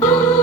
Bye.